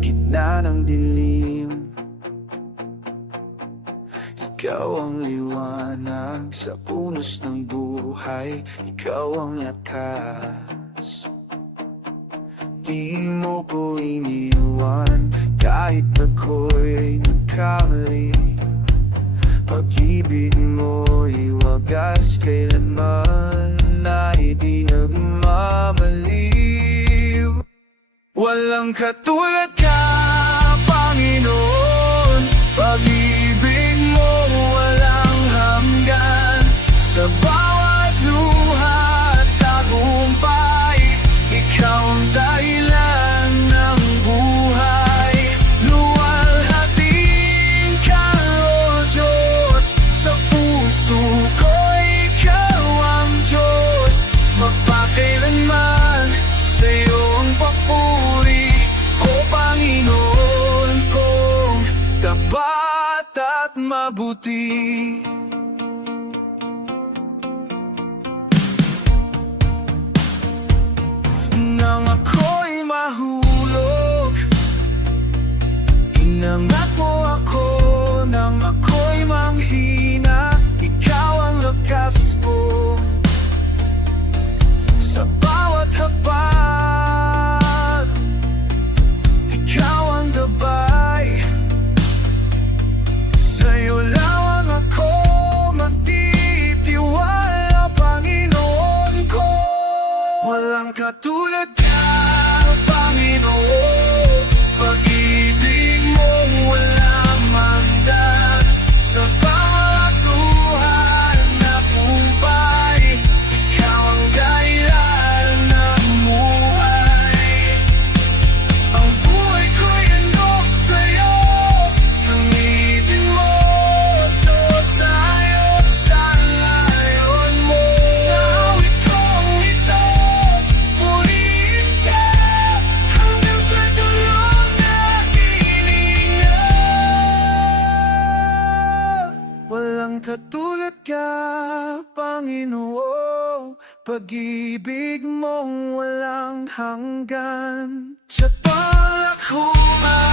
gitna ng dilim? Ikaw ang liwanag sa punos ng buhay. Ikaw ang lakas. Di mo ko iniwan kahit ako'y nagkamali. Pag-ibig mo'y wagas kailanman Walang katulad ka. mabuti. Nang ako'y mahulog Inangat mo ako. ang katulad ka Katulad ka, Panginoon Pag-ibig mong walang hanggan. Sa palakhuman